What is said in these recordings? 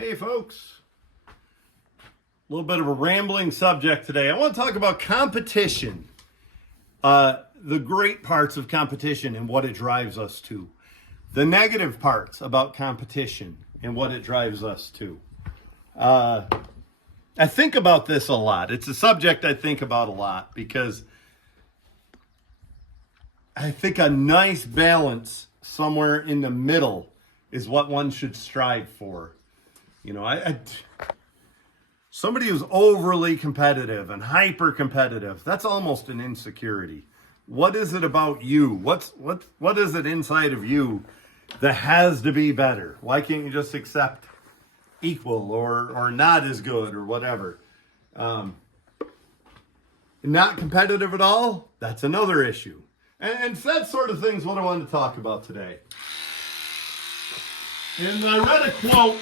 Hey folks, a little bit of a rambling subject today. I want to talk about competition, the great parts of competition and what it drives us to, the negative parts about competition and what it drives us to. I think about this a lot. It's a subject I think about a lot because I think a nice balance somewhere in the middle is what one should strive for. You know, somebody who's overly competitive and hyper competitive, that's almost an insecurity. What is it about you? What is it inside of you that has to be better? Why can't you just accept equal or not as good or whatever? Not competitive at all? That's another issue. And that sort of thing is what I wanted to talk about today. And I read a quote,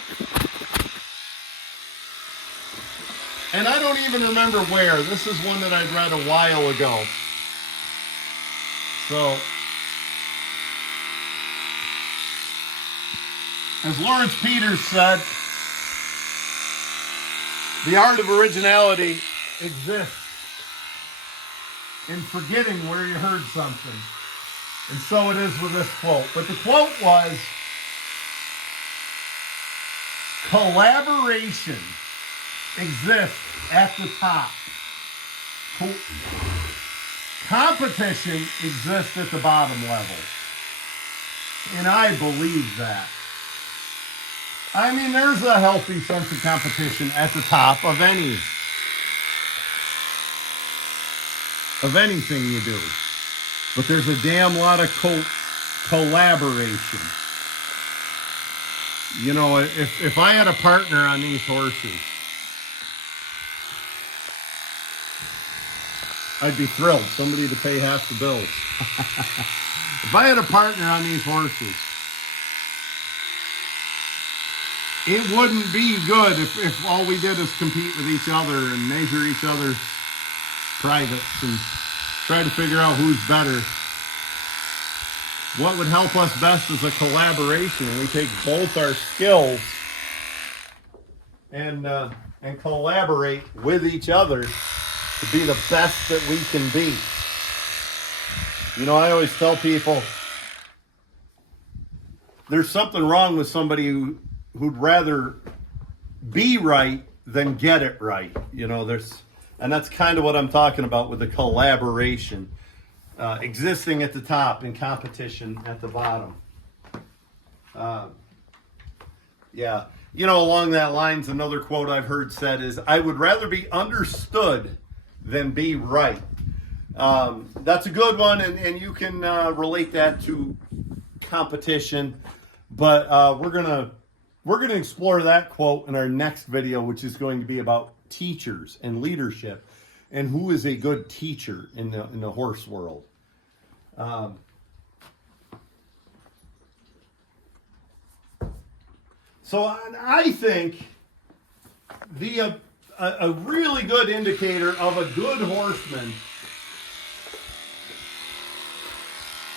and I don't even remember where. This is one that I'd read a while ago. So, as Lawrence Peters said, the art of originality exists in forgetting where you heard something. And so it is with this quote. But the quote was, collaboration exists at the top. Competition exists at the bottom level. And I believe that. I mean, there's a healthy sense of competition at the top of anything you do. But there's a damn lot of collaboration. You know, if I had a partner on these horses, I'd be thrilled. Somebody to pay half the bills. If I had a partner on these horses, it wouldn't be good if all we did is compete with each other and measure each other's privates and try to figure out who's better. What would help us best is a collaboration. We take both our skills and collaborate with each other to be the best that we can be. You know, I always tell people there's something wrong with somebody who'd rather be right than get it right. You know, and that's kind of what I'm talking about with the collaboration. Existing at the top and competition at the bottom. Yeah. You know, along that lines, another quote I've heard said is, I would rather be understood than be right. That's a good one, and you can relate that to competition. But we're gonna explore that quote in our next video, which is going to be about teachers and leadership, and who is a good teacher in the horse world. So I think a really good indicator of a good horseman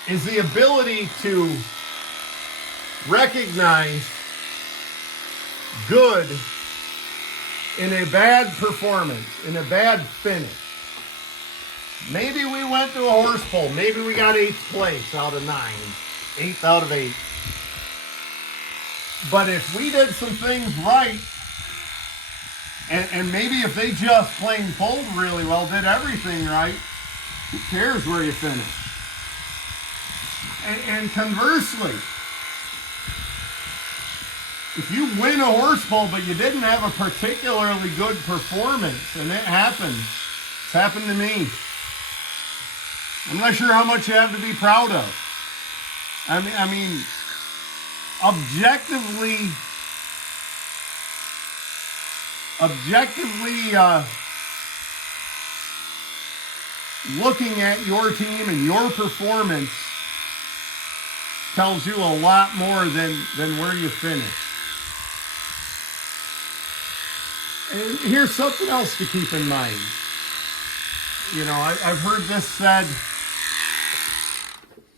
is the ability to recognize good in a bad performance, in a bad finish. Maybe we went to a horse pull. Maybe we got 8th place out of 9. 8th out of 8. But if we did some things right, and maybe if they just plain pulled really well, did everything right, who cares where you finish? And conversely, if you win a horse pull but you didn't have a particularly good performance, and it happens, it's happened to me, I'm not sure how much you have to be proud of. I mean, objectively, looking at your team and your performance tells you a lot more than where you finish. And here's something else to keep in mind. You know, I've heard this said,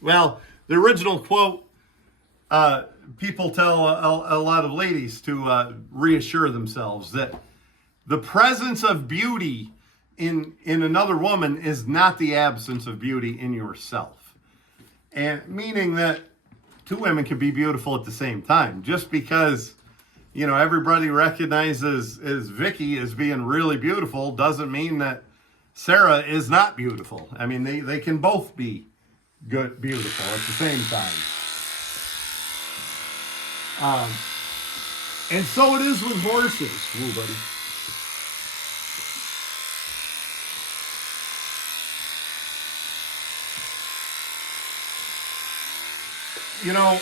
well, the original quote people tell a lot of ladies to reassure themselves that the presence of beauty in another woman is not the absence of beauty in yourself. And meaning that two women can be beautiful at the same time. Just because, you know, everybody recognizes Vicky as being really beautiful doesn't mean that Sarah is not beautiful. I mean, they can both be beautiful at the same time. And so it is with horses. Woo, buddy. You know,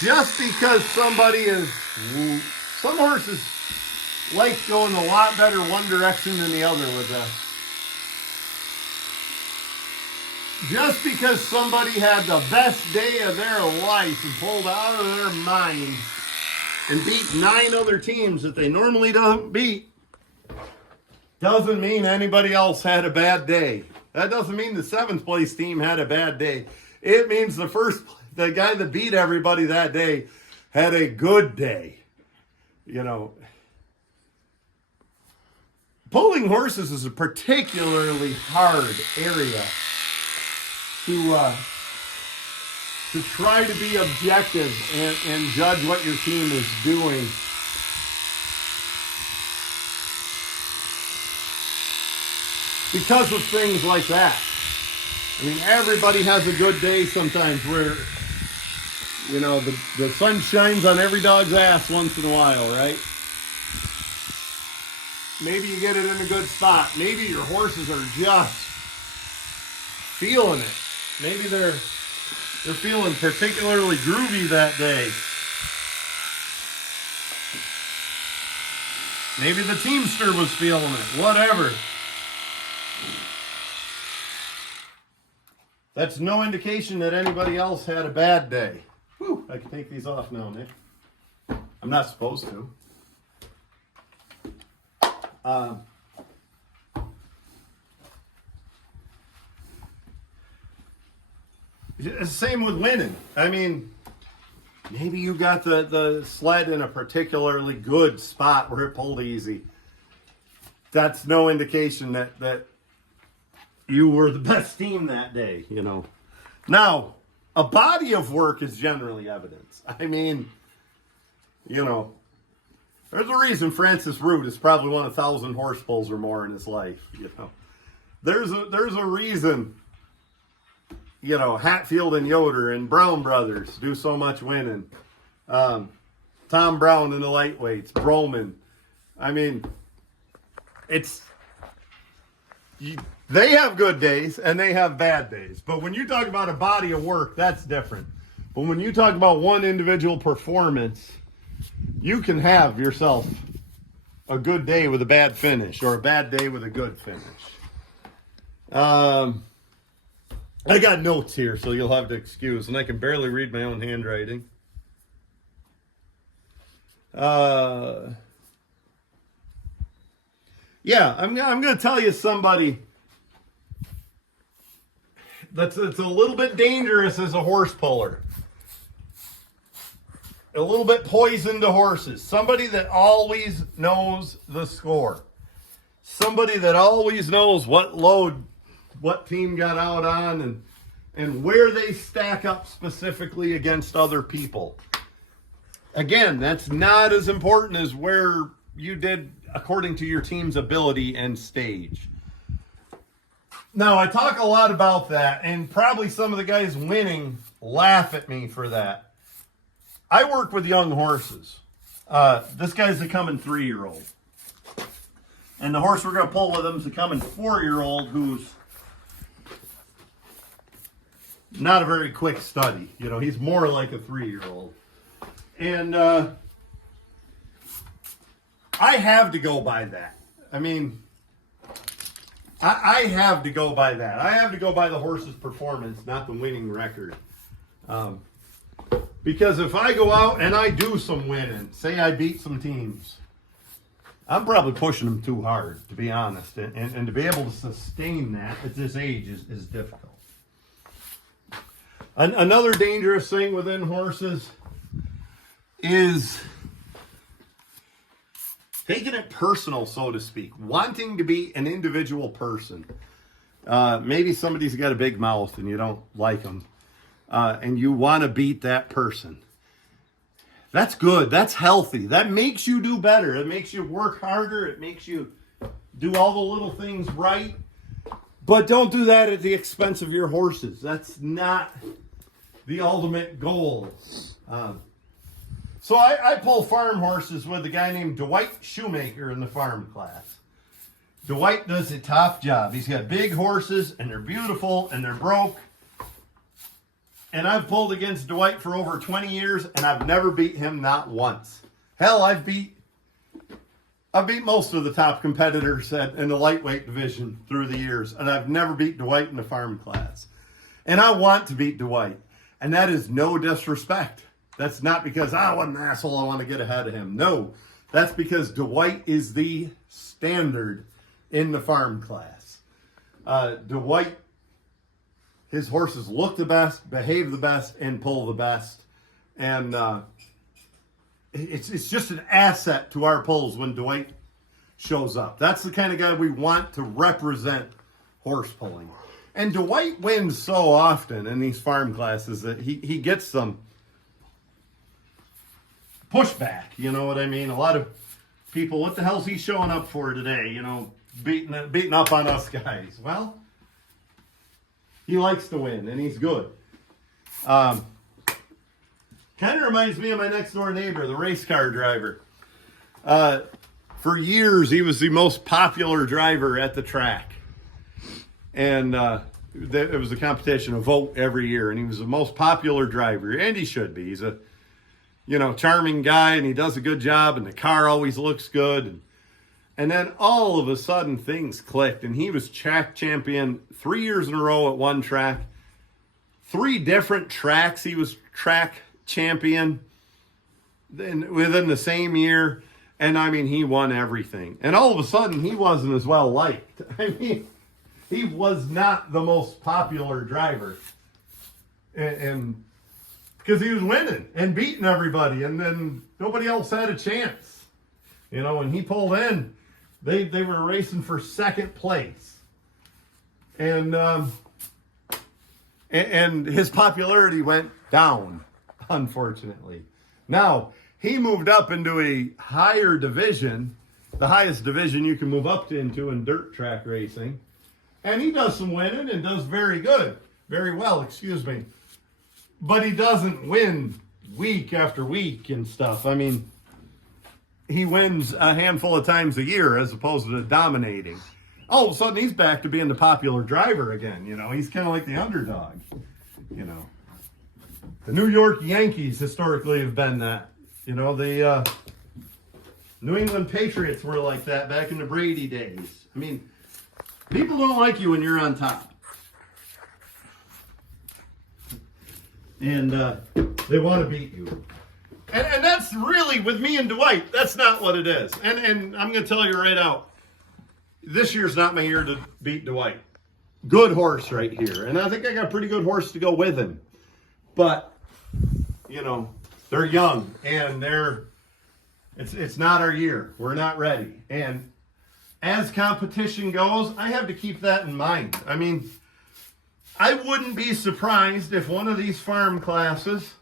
just because somebody is, some horses like going a lot better one direction than the other with us. Just because somebody had the best day of their life and pulled out of their mind and beat 9 other teams that they normally don't beat, doesn't mean anybody else had a bad day. That doesn't mean the 7th place team had a bad day. It means the guy that beat everybody that day had a good day. You know, pulling horses is a particularly hard area to try to be objective and judge what your team is doing. Because of things like that. I mean, everybody has a good day sometimes where, you know, the sun shines on every dog's ass once in a while, right? Maybe you get it in a good spot. Maybe your horses are just feeling it. Maybe they're feeling particularly groovy that day. Maybe the teamster was feeling it. Whatever. That's no indication that anybody else had a bad day. Whew, I can take these off now, Nick. I'm not supposed to. Same with winning. I mean, maybe you got the sled in a particularly good spot where it pulled easy. That's no indication that you were the best team that day, you know. Now, a body of work is generally evidence. I mean, you know, there's a reason Francis Root is probably won 1,000 horse pulls or more in his life, you know. There's a reason, you know, Hatfield and Yoder and Brown brothers do so much winning. Tom Brown in the lightweights, Broman. I mean, they have good days and they have bad days. But when you talk about a body of work, that's different. But when you talk about one individual performance, you can have yourself a good day with a bad finish or a bad day with a good finish. I got notes here, so you'll have to excuse, and I can barely read my own handwriting. Yeah, I'm going to tell you somebody that's a little bit dangerous as a horse puller. A little bit poison to horses. Somebody that always knows the score. Somebody that always knows what load, what team got out on, and where they stack up specifically against other people. Again, that's not as important as where you did according to your team's ability and stage. Now, I talk a lot about that, and probably some of the guys winning laugh at me for that. I work with young horses. This guy's a coming 3-year-old. And the horse we're going to pull with him is a coming 4-year-old who's not a very quick study. You know, he's more like a 3-year-old. And I have to go by that. I mean, I have to go by that. I have to go by the horse's performance, not the winning record. Because if I go out and I do some winning, say I beat some teams, I'm probably pushing them too hard, to be honest. And to be able to sustain that at this age is difficult. Another dangerous thing within horses is taking it personal, so to speak, wanting to be an individual person. Maybe somebody's got a big mouth and you don't like them, and you want to beat that person. That's good. That's healthy. That makes you do better. It makes you work harder. It makes you do all the little things right. But don't do that at the expense of your horses. That's not the ultimate goal. So I pull farm horses with a guy named Dwight Shoemaker in the farm class. Dwight does a top job. He's got big horses, and they're beautiful, and they're broke. And I've pulled against Dwight for over 20 years, and I've never beat him, not once. Hell, I've beat most of the top competitors in the lightweight division through the years, and I've never beat Dwight in the farm class. And I want to beat Dwight, and that is no disrespect. That's not because I was an asshole, I want to get ahead of him. No, that's because Dwight is the standard in the farm class. Dwight, his horses look the best, behave the best, and pull the best. And it's just an asset to our pulls when Dwight shows up. That's the kind of guy we want to represent horse pulling. And Dwight wins so often in these farm classes that he gets some pushback, you know what I mean? A lot of people, what the hell's he showing up for today? You know, beating up on us guys. Well, he likes to win, and he's good. Kind of reminds me of my next door neighbor, the race car driver. For years, he was the most popular driver at the track. And it was a competition, a vote every year, and he was the most popular driver, and he should be. He's a charming guy, and he does a good job, and the car always looks good. And then all of a sudden, things clicked, and he was track champion 3 years in a row at one track. 3 different tracks he was track champion within the same year. And, I mean, he won everything. And all of a sudden, he wasn't as well liked. I mean, he was not the most popular driver. And because he was winning and beating everybody, and then nobody else had a chance. You know, when he pulled in, they were racing for second place. And his popularity went down, unfortunately. Now, he moved up into a higher division, the highest division you can move up into in dirt track racing. And he does some winning and does very well, but he doesn't win week after week and stuff. I mean, he wins a handful of times a year as opposed to dominating. All of a sudden, he's back to being the popular driver again. You know, he's kind of like the underdog. You know, the New York Yankees historically have been that. You know, the New England Patriots were like that back in the Brady days. I mean, people don't like you when you're on top. And they want to beat you. And that's really, with me and Dwight, that's not what it is. And I'm going to tell you right out, this year's not my year to beat Dwight. Good horse right here. And I think I got a pretty good horse to go with him. But, you know, they're young, and it's not our year. We're not ready. And as competition goes, I have to keep that in mind. I mean, I wouldn't be surprised if one of these farm classes,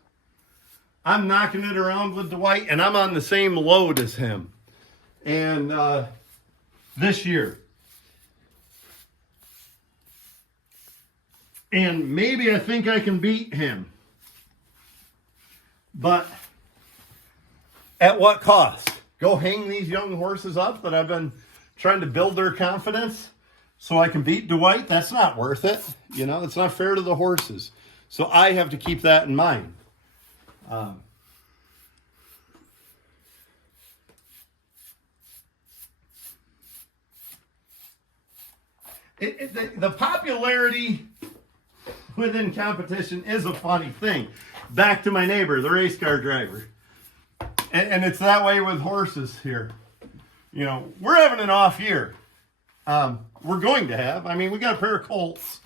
I'm knocking it around with Dwight, and I'm on the same load as him. And this year. And maybe I think I can beat him. But at what cost? Go hang these young horses up that I've been trying to build their confidence so I can beat Dwight? That's not worth it. You know, it's not fair to the horses. So I have to keep that in mind. The popularity within competition is a funny thing. Back to my neighbor, the race car driver. And it's that way with horses here. You know, we're having an off year. We're going to have. I mean, we got a pair of colts.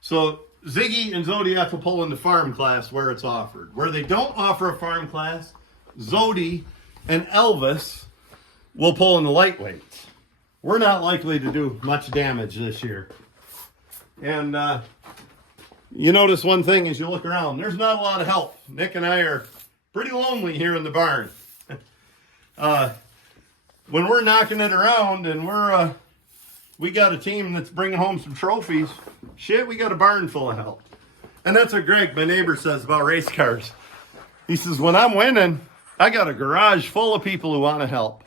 So Ziggy and Zodiac will pull in the farm class where it's offered. Where they don't offer a farm class, Zodi and Elvis will pull in the lightweights. We're not likely to do much damage this year. And you notice one thing as you look around, there's not a lot of help. Nick and I are pretty lonely here in the barn. When we're knocking it around and we got a team that's bringing home some trophies, shit, we got a barn full of help. And that's what Greg, my neighbor, says about race cars. He says, when I'm winning, I got a garage full of people who want to help.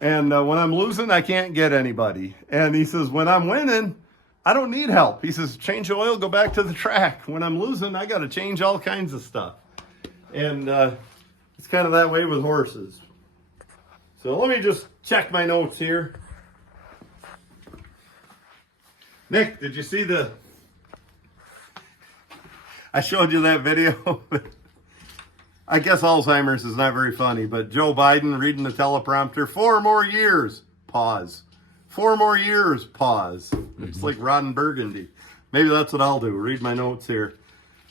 And when I'm losing, I can't get anybody. And he says, when I'm winning, I don't need help. He says, change the oil, go back to the track. When I'm losing, I got to change all kinds of stuff. And it's kind of that way with horses. So let me just check my notes here. Nick, did you see I showed you that video. I guess Alzheimer's is not very funny, but Joe Biden reading the teleprompter, 4 more years, pause. 4 more years, pause. It's like Ron Burgundy. Maybe that's what I'll do, read my notes here.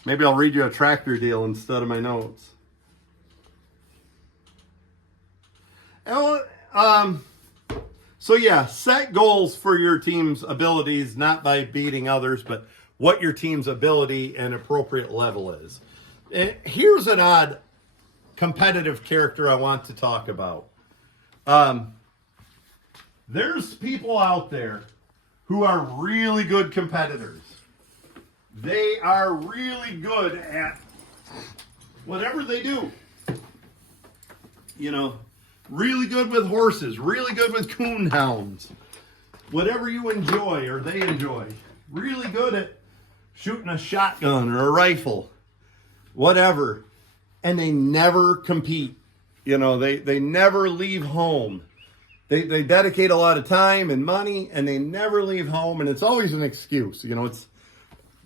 Maybe I'll read you a tractor deal instead of my notes. So yeah, set goals for your team's abilities, not by beating others, but what your team's ability and appropriate level is. And here's an odd competitive character I want to talk about. There's people out there who are really good competitors. They are really good at whatever they do. You know, really good with horses, really good with coon hounds. Whatever you enjoy or they enjoy. Really good at shooting a shotgun or a rifle. Whatever. And they never compete. You know, they never leave home. They dedicate a lot of time and money, and they never leave home, and it's always an excuse. You know, it's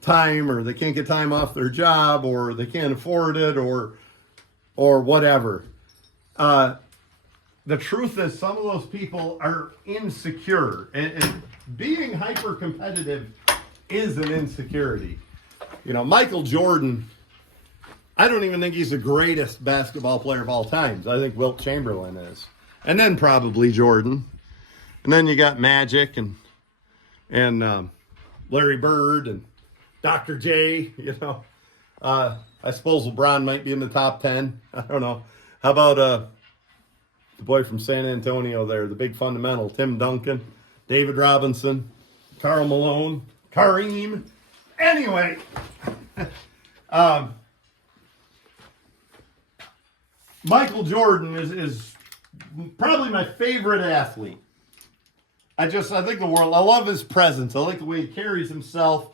time, or they can't get time off their job, or they can't afford it, or whatever. The truth is, some of those people are insecure, and being hyper-competitive is an insecurity. You know, Michael Jordan, I don't even think he's the greatest basketball player of all time. I think Wilt Chamberlain is. And then probably Jordan. And then you got Magic and Larry Bird and Dr. J, you know. I suppose LeBron might be in the top 10. I don't know. How about the boy from San Antonio there, the big fundamental, Tim Duncan, David Robinson, Karl Malone, Kareem. Anyway, Michael Jordan is probably my favorite athlete. I think the world, I love his presence. I like the way he carries himself.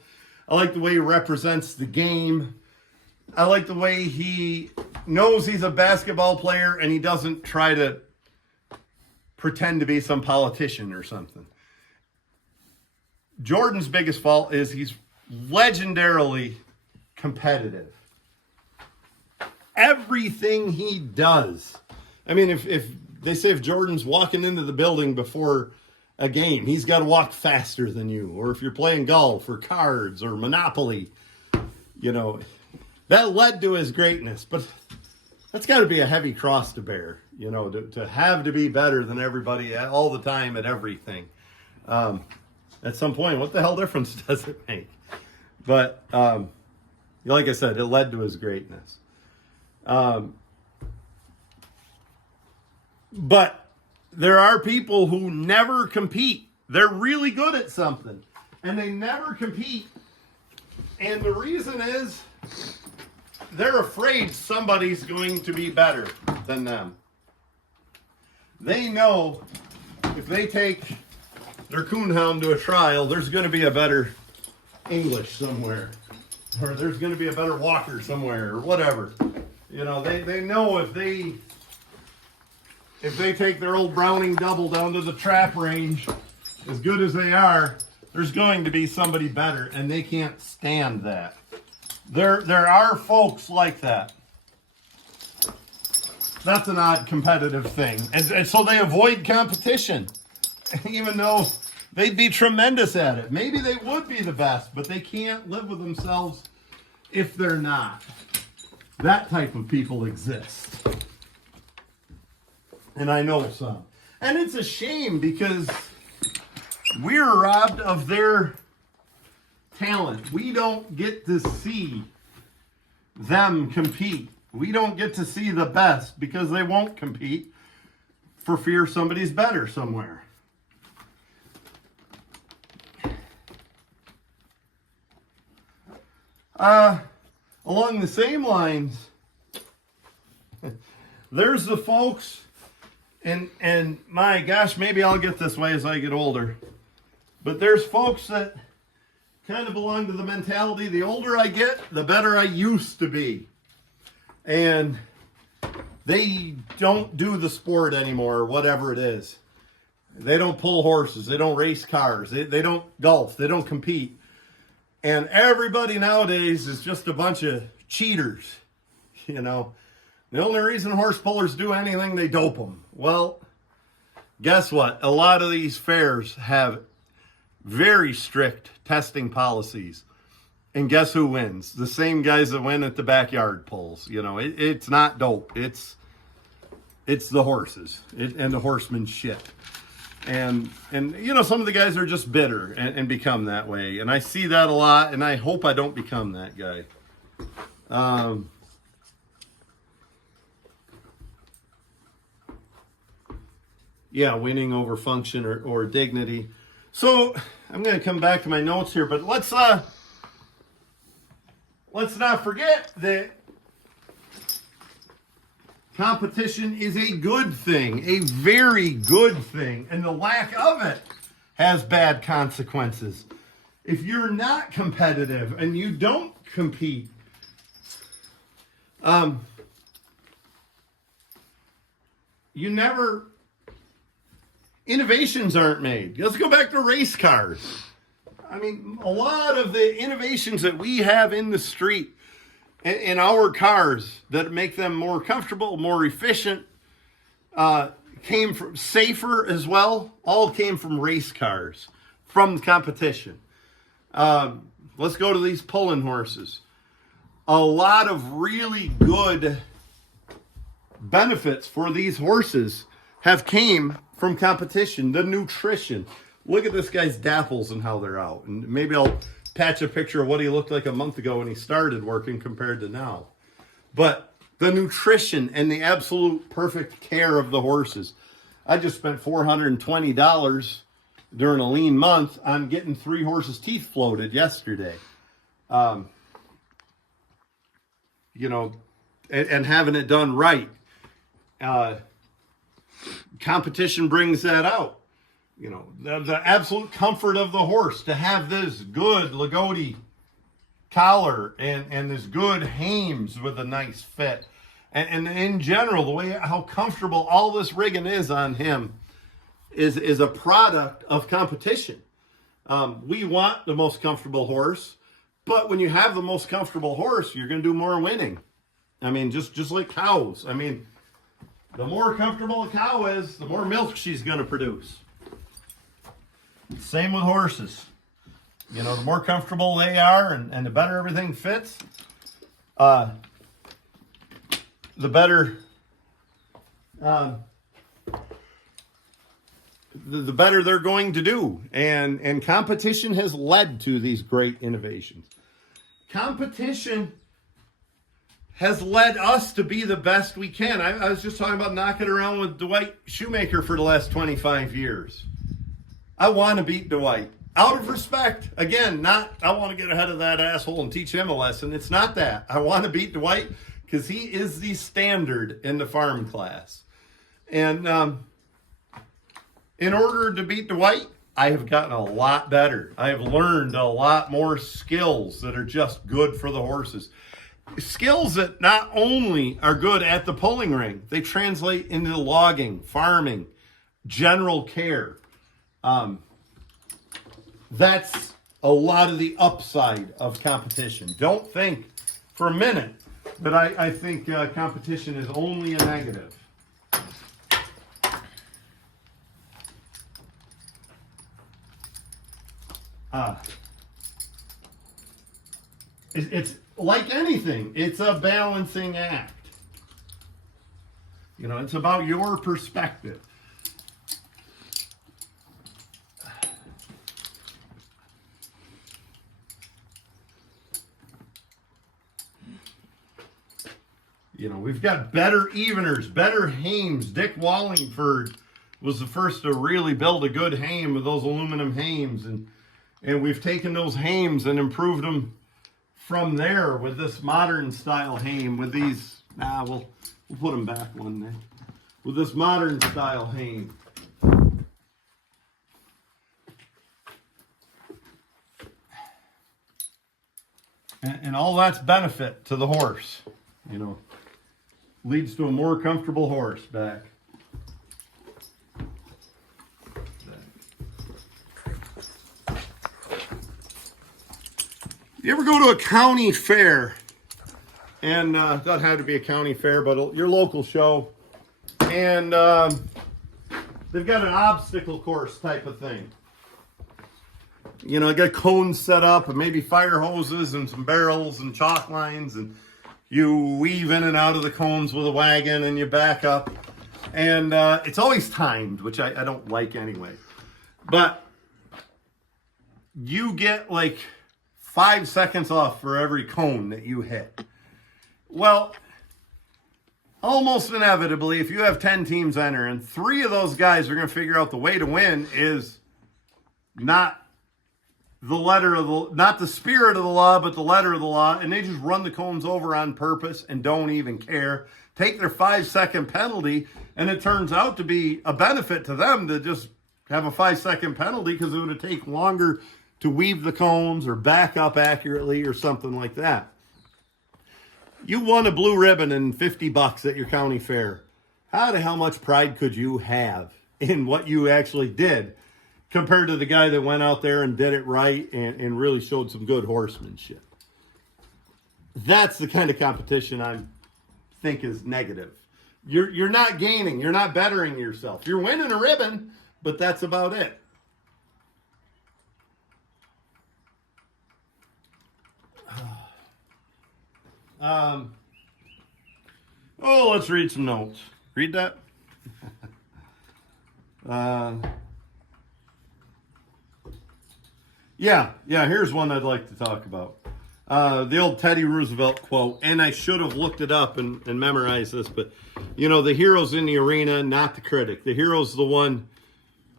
I like the way he represents the game. I like the way he knows he's a basketball player and he doesn't try to pretend to be some politician or something. Jordan's biggest fault is he's legendarily competitive. Everything he does. I mean, if they say if Jordan's walking into the building before a game, he's got to walk faster than you. Or if you're playing golf or cards or Monopoly, you know, that led to his greatness. But that's got to be a heavy cross to bear, you know, to have to be better than everybody all the time at everything. At some point, what the hell difference does it make? But like I said, it led to his greatness. But there are people who never compete. They're really good at something, and they never compete. And the reason is they're afraid somebody's going to be better than them. They know if they take their coonhound to a trial, there's going to be a better English somewhere, or there's going to be a better walker somewhere, or whatever. You know, they know if they take their old Browning double down to the trap range, as good as they are, there's going to be somebody better, and they can't stand that. There are folks like that. That's an odd competitive thing. And so they avoid competition, even though they'd be tremendous at it. Maybe they would be the best, but they can't live with themselves if they're not. That type of people exist. and I know some. And it's a shame because we're robbed of their talent. We don't get to see them compete. We don't get to see the best because they won't compete for fear somebody's better somewhere. Along the same lines, there's the folks, and my gosh, maybe I'll get this way as I get older, but there's folks that kind of belong to the mentality, the older I get, the better I used to be. And they don't do the sport anymore, or whatever it is. They don't pull horses. They don't race cars. They don't golf. They don't compete. And everybody nowadays is just a bunch of cheaters. You know, the only reason horse pullers do anything, they dope them. Well, guess what? A lot of these fairs have very strict testing policies. And guess who wins? The same guys that win at the backyard pulls. You know, it's not dope. It's the horses and the horsemanship. And you know, some of the guys are just bitter and become that way. And I see that a lot, and I hope I don't become that guy. Yeah, winning over function or dignity. So I'm going to come back to my notes here, but let's not forget that competition is a good thing, a very good thing, and the lack of it has bad consequences. If you're not competitive and you don't compete, innovations aren't made. Let's go back to race cars. I mean, a lot of the innovations that we have in the street in our cars that make them more comfortable, more efficient, came from safer as well, all came from race cars, from competition. Let's go to these pulling horses. A lot of really good benefits for these horses have came from competition. The nutrition. Look at this guy's dapples and how they're out. And maybe I'll patch a picture of what he looked like a month ago when he started working compared to now. But the nutrition and the absolute perfect care of the horses. I just spent $420 during a lean month on getting 3 horses' teeth floated yesterday. You know, and having it done right. Competition brings that out. You know, the absolute comfort of the horse to have this good Lagodi collar and this good hames with a nice fit. And in general, the way how comfortable all this rigging is on him is a product of competition. We want the most comfortable horse, but when you have the most comfortable horse, you're going to do more winning. I mean, just like cows. I mean, the more comfortable a cow is, the more milk she's going to produce. Same with horses. You know, the more comfortable they are and the better everything fits, the better the better they're going to do. And competition has led to these great innovations. Competition has led us to be the best we can. I was just talking about knocking around with Dwight Shoemaker for the last 25 years. I want to beat Dwight. Out of respect. Again, not I want to get ahead of that asshole and teach him a lesson. It's not that. I want to beat Dwight because he is the standard in the farm class. And in order to beat Dwight, I have gotten a lot better. I have learned a lot more skills that are just good for the horses. Skills that not only are good at the pulling ring, they translate into logging, farming, general care. That's a lot of the upside of competition. Don't think for a minute that I think competition is only a negative. It's like anything. It's a balancing act. You know, it's about your perspective. You know, we've got better eveners, better hames. Dick Wallingford was the first to really build a good hame with those aluminum hames. And we've taken those hames and improved them from there with this modern style hame. With these, we'll put them back one day. With this modern style hame. And all that's benefit to the horse, you know. Leads to a more comfortable horse back. You ever go to a county fair? And that had to be a county fair, but your local show. And they've got an obstacle course type of thing. You know, got cones set up and maybe fire hoses and some barrels and chalk lines, and you weave in and out of the cones with a wagon and you back up. And it's always timed, which I don't like anyway. But you get like 5 seconds off for every cone that you hit. Well, almost inevitably, if you have 10 teams entering, 3 of those guys are going to figure out the way to win is not the letter of the, not the spirit of the law, but the letter of the law, and they just run the cones over on purpose and don't even care. Take their 5-second penalty, and it turns out to be a benefit to them to just have a 5-second penalty because it would take longer to weave the cones or back up accurately or something like that. You won a blue ribbon and $50 at your county fair. How the hell much pride could you have in what you actually did compared to the guy that went out there and did it right and really showed some good horsemanship? That's the kind of competition I think is negative. You're not gaining. You're not bettering yourself. You're winning a ribbon, but that's about it. Let's read some notes. Read that. Yeah, here's one I'd like to talk about. The old Teddy Roosevelt quote, and I should have looked it up and memorized this, but, you know, the hero's in the arena, not the critic. The hero's the one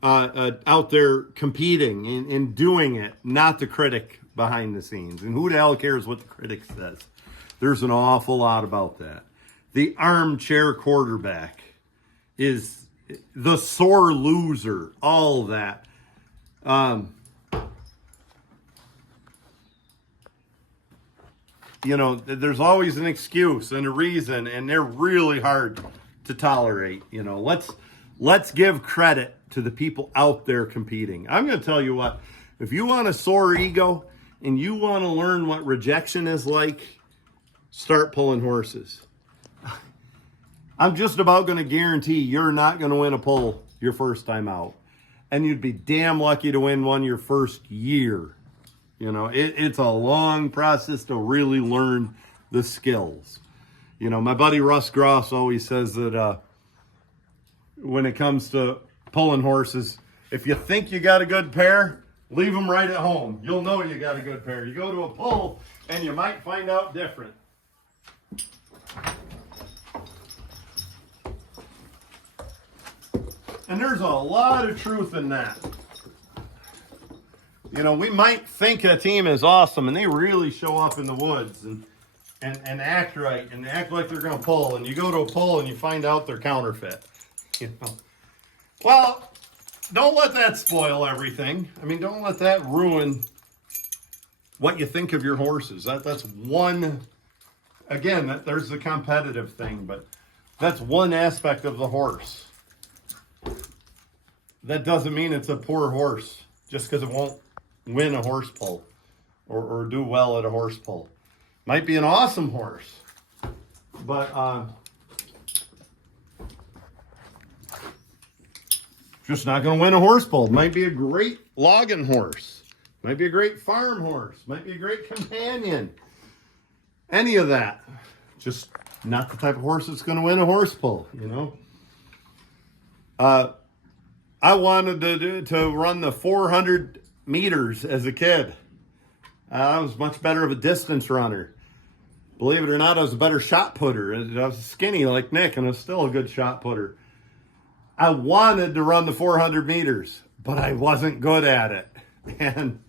out there competing and doing it, not the critic behind the scenes. And who the hell cares what the critic says? There's an awful lot about that. The armchair quarterback is the sore loser, all of that. You know, there's always an excuse and a reason, and they're really hard to tolerate. You know, let's give credit to the people out there competing. I'm going to tell you what, if you want a sore ego and you want to learn what rejection is like, start pulling horses. I'm just about going to guarantee you're not going to win a pull your first time out. And you'd be damn lucky to win one your first year. You know, it's a long process to really learn the skills. You know, my buddy Russ Gross always says that when it comes to pulling horses, if you think you got a good pair, leave them right at home. You'll know you got a good pair. You go to a pull and you might find out different. And there's a lot of truth in that. You know, we might think a team is awesome and they really show up in the woods and act right and act like they're going to pull. And you go to a pull and you find out they're counterfeit. You know? Well, don't let that spoil everything. I mean, don't let that ruin what you think of your horses. That's one, again, there's the competitive thing, but that's one aspect of the horse. That doesn't mean it's a poor horse just because it won't win a horse pull or do well at a horse pull. Might be an awesome horse, but just not going to win a horse pull. Might be a great logging horse. Might be a great farm horse. Might be a great companion. Any of that. Just not the type of horse that's going to win a horse pull, you know. I wanted to run the 400 meters as a kid. I was much better of a distance runner. Believe it or not, I was a better shot putter. I was skinny like Nick, and I was still a good shot putter. I wanted to run the 400 meters, but I wasn't good at it. And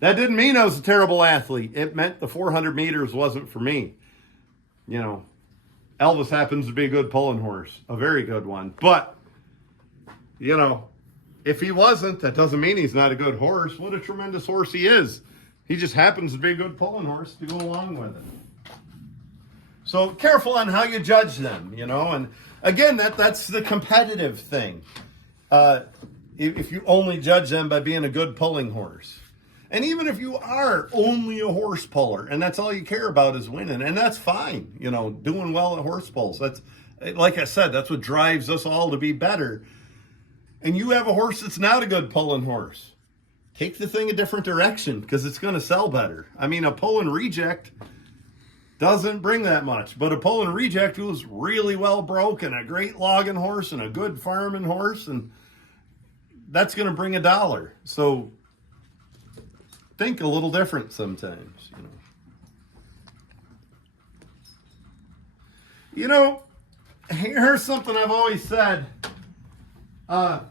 that didn't mean I was a terrible athlete. It meant the 400 meters wasn't for me. You know, Elvis happens to be a good pulling horse, a very good one. But, you know, if he wasn't, that doesn't mean he's not a good horse. What a tremendous horse he is. He just happens to be a good pulling horse to go along with it. So careful on how you judge them, you know. And again, that's the competitive thing. If you only judge them by being a good pulling horse. And even if you are only a horse puller and that's all you care about is winning, and that's fine, you know, doing well at horse pulls. That's, like I said, that's what drives us all to be better. And you have a horse that's not a good pulling horse. Take the thing a different direction because it's going to sell better. I mean, a pull and reject doesn't bring that much, but a pull and reject who's really well broken, a great logging horse and a good farming horse, and that's going to bring $1. So think a little different sometimes, you know. You know, here's something I've always said. Well,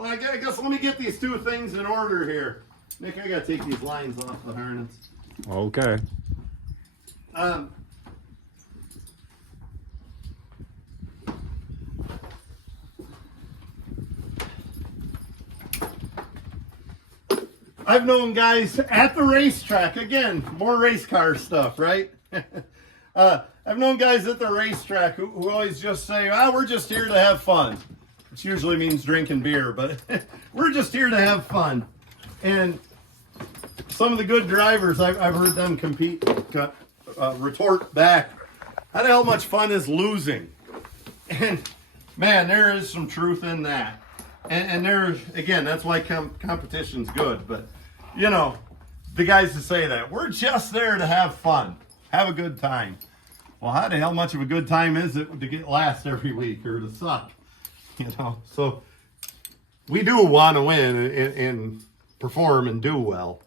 I guess let me get these two things in order here. Nick, I got to take these lines off the harness. Okay. I've known guys at the racetrack, again, more race car stuff, right? I've known guys at the racetrack who always just say, we're just here to have fun. Which usually means drinking beer, but we're just here to have fun. And some of the good drivers, I've heard them retort back, how the hell much fun is losing? And man, there is some truth in that. And there's, again, that's why competition's good. But, you know, the guys that say that, we're just there to have fun, have a good time. Well, how the hell much of a good time is it to get last every week or to suck? You know, so we do want to win and perform and do well.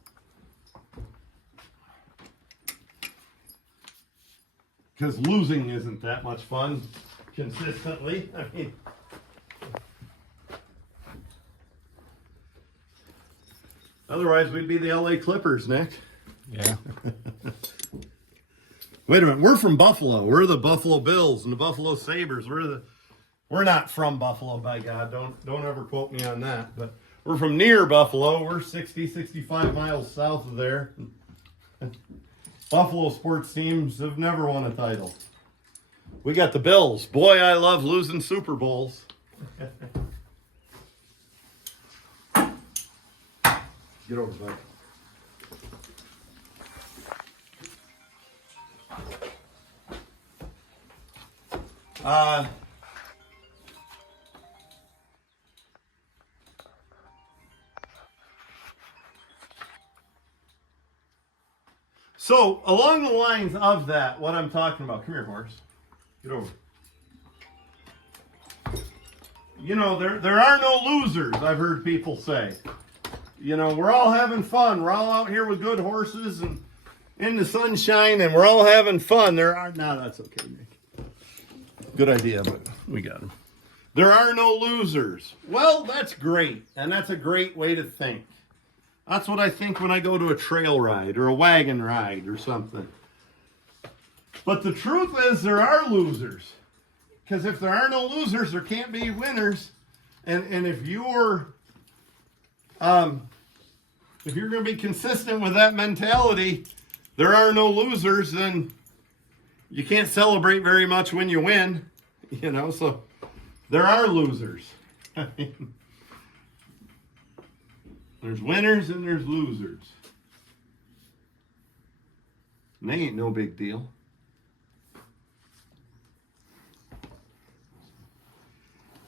Because losing isn't that much fun consistently. I mean, otherwise we'd be the LA Clippers, Nick. Yeah. Wait a minute, we're from Buffalo. We're the Buffalo Bills and the Buffalo Sabres. We're not from Buffalo, by God. Don't ever quote me on that. But we're from near Buffalo. We're 65 miles south of there. Buffalo sports teams have never won a title. We got the Bills. Boy, I love losing Super Bowls. Get over, bud. So, along the lines of that, what I'm talking about, come here, horse. Get over. You know, there are no losers, I've heard people say. You know, we're all having fun. We're all out here with good horses and in the sunshine, and we're all having fun. No, that's okay, Nick. Good idea, but we got him. There are no losers. Well, that's great, and that's a great way to think. That's what I think when I go to a trail ride or a wagon ride or something. But the truth is there are losers. Because if there are no losers, there can't be winners. And if you're going to be consistent with that mentality, there are no losers, then you can't celebrate very much when you win. You know, so there are losers. There's winners and there's losers. And they ain't no big deal.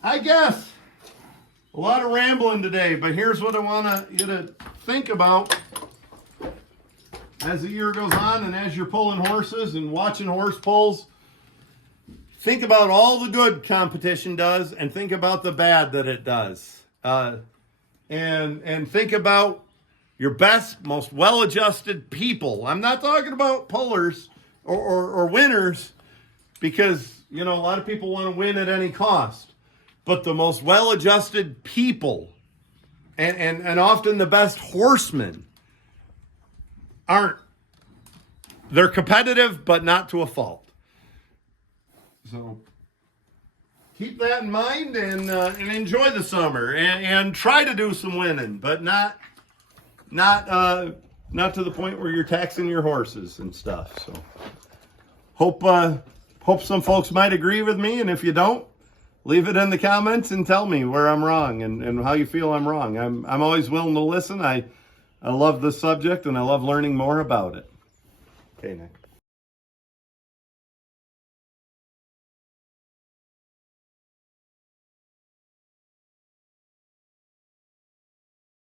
I guess a lot of rambling today, but here's what I want you to think about. as the year goes on and as you're pulling horses and watching horse pulls, think about all the good competition does and think about the bad that it does. And think about your best, most well-adjusted people. I'm not talking about pullers or winners, because, you know, a lot of people want to win at any cost. But the most well-adjusted people and often the best horsemen aren't. They're competitive, but not to a fault. So keep that in mind and enjoy the summer and try to do some winning, but not to the point where you're taxing your horses and stuff. So hope some folks might agree with me, and if you don't, leave it in the comments and tell me where I'm wrong and how you feel I'm wrong. I'm always willing to listen. I love this subject and I love learning more about it. Okay, Nick.